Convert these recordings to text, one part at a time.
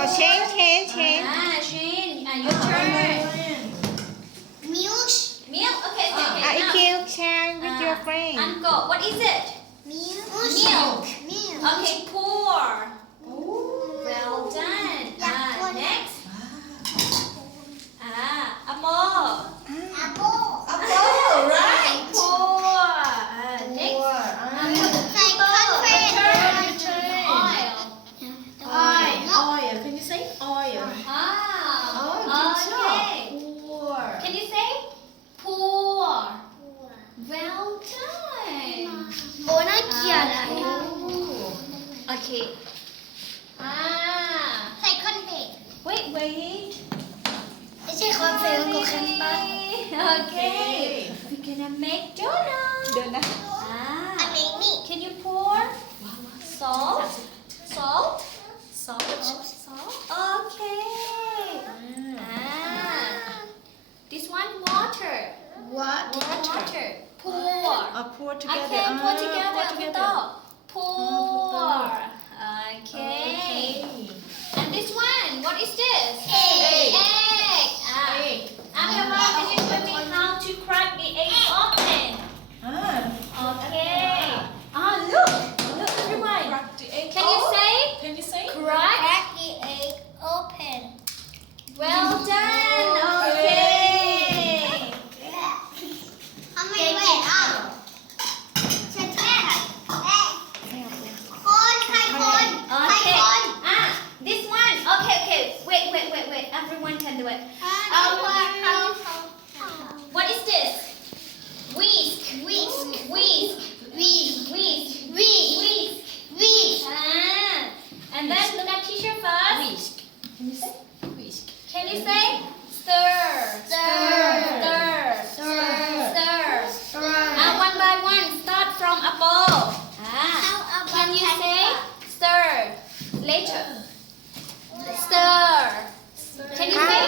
Oh, change. Change. Your turn. Milk. Milk. Okay. If you share with your friend. Uncle, what is it? Milk. Okay, pour. Well done. Next. Apple. Right. Pour. Next. Oil. Can you say oil? Okay. Pour. Can you say pour? Well done. โบน่าเกลียดอะ Okay. ใส่คอนเฟก Wait. ไม่ใช่คอนเฟกก็แคนปัส Okay. We're gonna make donuts. เดี๋ยวนะ อันนี้นี่ Can you pour salt? Okay. This one water. Water. Pour. Pour Okay, together. pour together. Pour. Okay. And this one, what is this? Egg. Apple, can you show me how to crack the egg open? Okay. Look everyone. Crack the egg. Can you say Can you say? crack? Crack the egg open. Well done. Okay. ทำไมแหวกอ่ะฉันแค่คนใครคน Okay. This one. Okay. Wait. Everyone can do it. What is this? Whisk. And then look at teacher first. Can you say stir? One by one. Start from apple. Can you say stir? Later. Stir. Can you say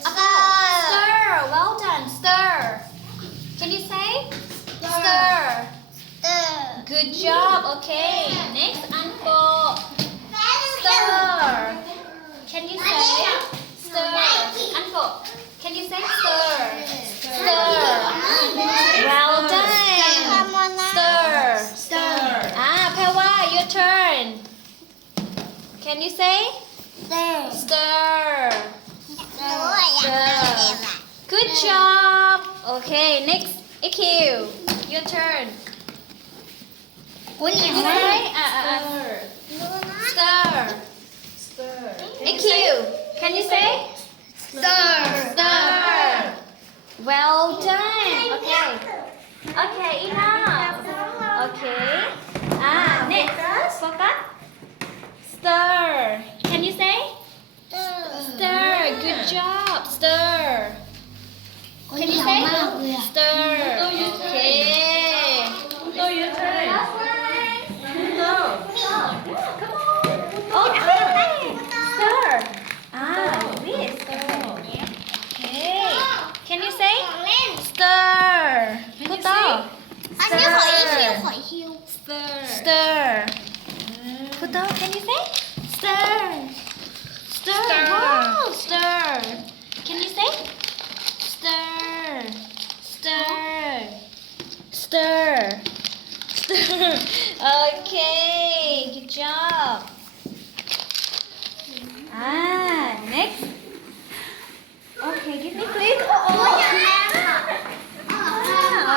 stir? Well done. Stir. Can you say stir? Good job. Okay. Next, uncle. Stir. Can you say stir? Uncle. Can you say stir? Well done. Stir. Pei Wai, your turn. Can you say stir? Good job. Okay. Next, EQ. Your turn. คุณ Can เห็น you ไหม say stir? EQ. Can you say stir? Well done. Okay, enough. Okay. Next, focus. Stir. Can you say stir? Good job. Stir. Can you say stir? Okay. Your turn. Last one. Come on. Oh, stir. This. Okay. Can you say stir? Put on. อันนี้ขอฮิว Stir. Put on. Can you say stir? Wow. Stir. Can you say stir? Okay. Good job. Next. Okay. Give me please.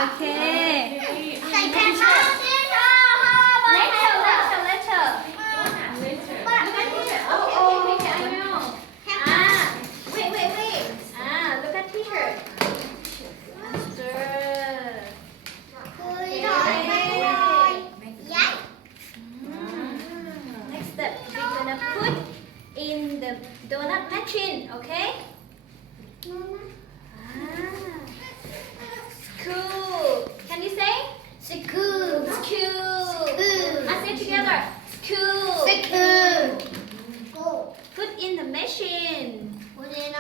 Okay. Later. Look at teacher. Next step, we're gonna put in the donut machine, okay? Scoop. Can you say? Scoop. Say it together. Scoop. Put in the machine. Okay.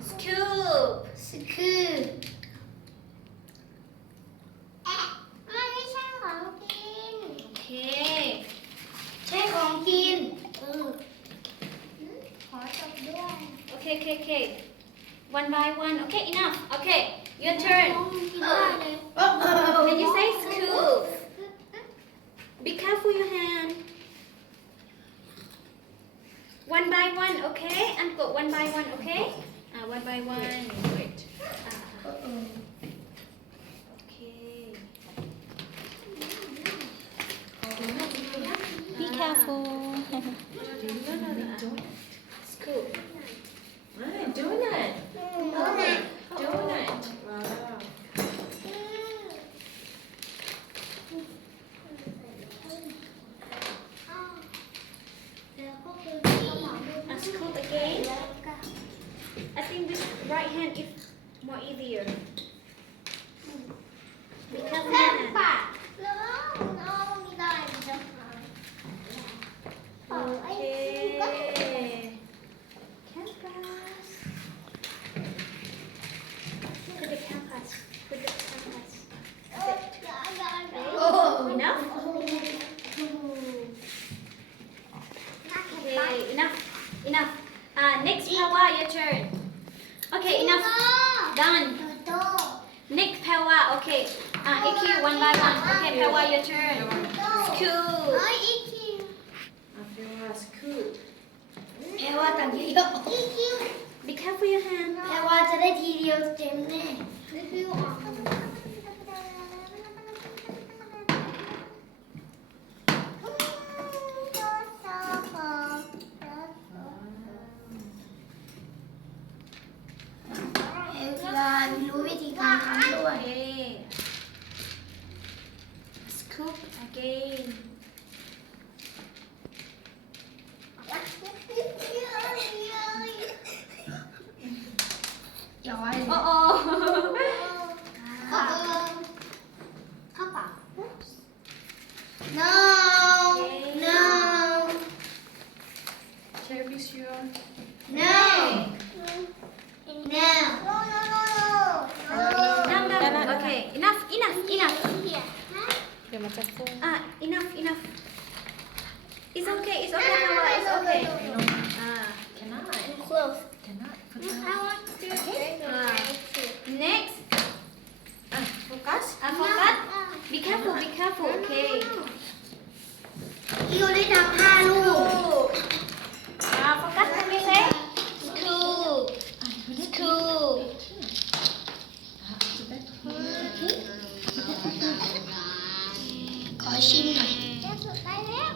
Scoop. ไม่ใช่ของกิน Okay. One by one. Okay, enough. Okay, your turn. กินได้เลย Can you say scoop? Be careful your hand. One by one, okay? And go one by one, okay? One by one. Wait. Okay. Be careful. Scoop. Donut. Donut. Wow. แล้วก็คือข้าวหมอด้วย Scoop again. I think with right hand is more easier. Be careful แค่ your hand. ปากแล้วน้องไม่ได้มันจะหายไอ้ก็ Okay. Campus. Put the campus. Put the campus. Enough? Okay, enough. Enough. Next Pawa, your turn. Okay, enough. Done. Next Pawa, okay. EQ one by one. Okay, Pawa, your turn. Cool. I feel was cool. แค่ว่าต่างเยอะ Be careful your hand. แค่ว่าจะได้ทีเดียวเต็มแน่รีวิวออกรู้วิธีการทำด้วย Okay. Scoop again. ย้อย Oh oh. เข้าปาก no no Cherry sure. no no Done, done. Okay, enough, enough, enough. เดี๋ยวมันจะฟุ้ง Enough, enough. It's okay, it's okay, Pawa, it's okay. Cannot. close Cannot. Put I down. want to Next. Focus. Focus. Be careful, okay. อีกได้ทำ5ลูก Focus, can you say? Scoop. Scoop. ขอชิมหน่อยจะสุดได้แล้ว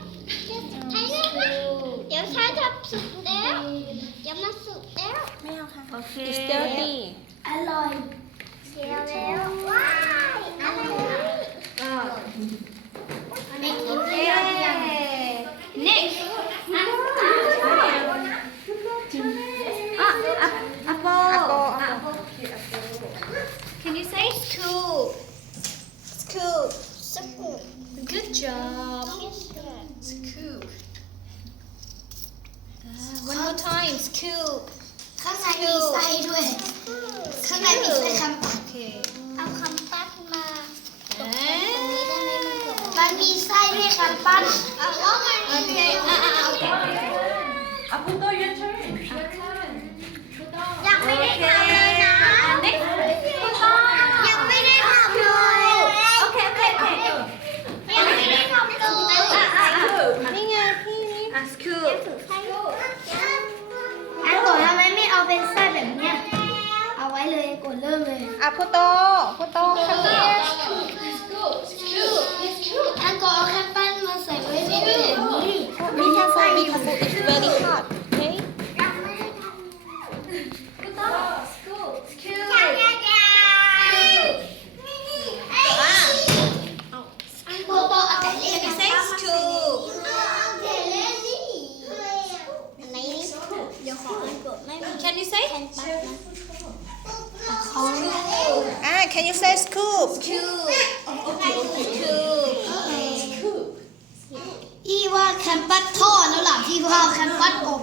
จะสุดได้แล้วเดี๋ยวช้าจะสุดแล้วเดี๋ยวมันสุดแล้ว ไม่เอาค่ะ Okay. It's dirty อร่อยเชียวแล้วว้ายอะไรไม่กินแล้วยัง Next. Apple. Can you say scoop? Scoop. สักหนึ่ง Good job. Scoop. One more time. Scoop. ข้างในมีไส้ด้วย ข้างในมีไส้คำปัด Okay. เอาคำปัดมา And มันมีไส้ด้วยคำปัดเอาแล้วมัน okay. Okay. Aputo, your turn. ยังไม่ได้ทำเลยนะ Next. ยังไม่ได้ทำเลย Okay. ยังไม่ได้ทำเลย นี่ไงพี่นี่ Scoop. อันก่อนทำไมไม่เอาเป็นไส้แบบเนี้ยเอาไว้เลยกดเริ่มเลย พุโตคัมเบีย อันก่อนเอาแคปปั้นมาใส่ไว้ในนี้ มีแค่ไฟมีคาฟู it's very hot okay ยังไม่ได้ทำ Scoop. จ้าจ้าจ้าโบโบเอาแต่เล่น Can you say scoop? เอาแต่เล่นนี่ไหนเดี๋ยวขออันกดไม่มี Can you say? แผ่นปัดนะเขา can you say scoop Scoop. Scoop. อีว่าแคมปัสทอดแล้วหลังที่ว่าแคมปัสอบ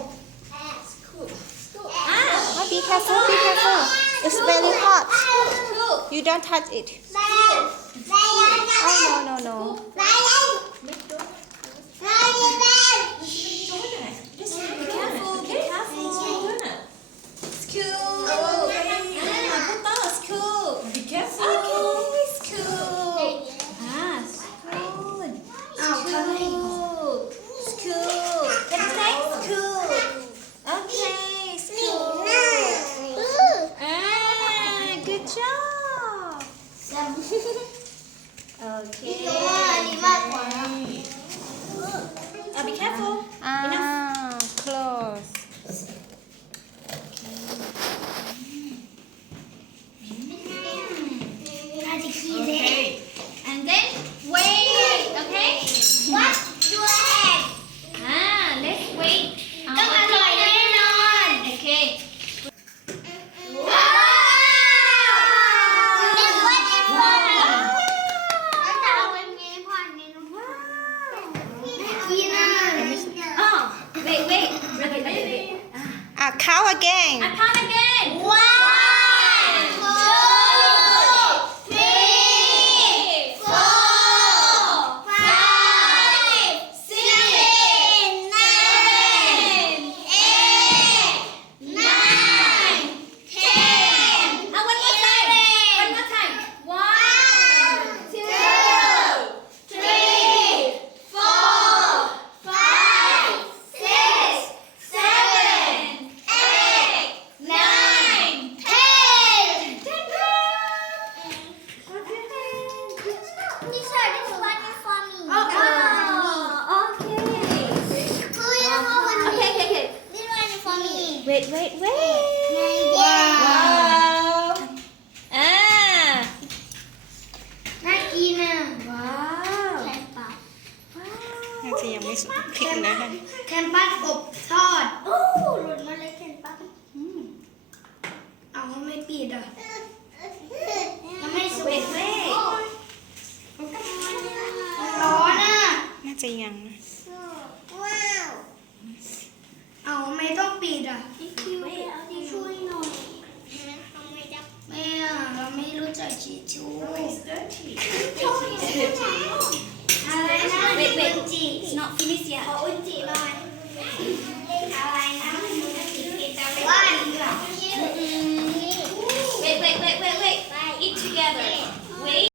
be careful it's very hot Scoop. you don't touch it oh no Be careful. Scoop. wait. Okay. count again I count again. wait ว้าว อ่า น่ากินอ่ะ Wow. แคนปัส น่าจะยังไม่สุกพริกนะคะ แคนปัสกบทอดโอ้หลุดมาเลยแคนปัสเอาไม่ปิดอ่ะยังไม่สุก Wait. ร้อนอ่ะ น่าจะยังนะ ว้าวเอาไม่ต้องปิดอ่ะช่วยหน่อยแม่เราไม่รู้จักชิชู It's dirty. อะไรนะ Wait. อุนจิ It's not finished yet. ขออุนจิหน่อยอะไรนะว่านเหรอ Wait. Eat together. Wait.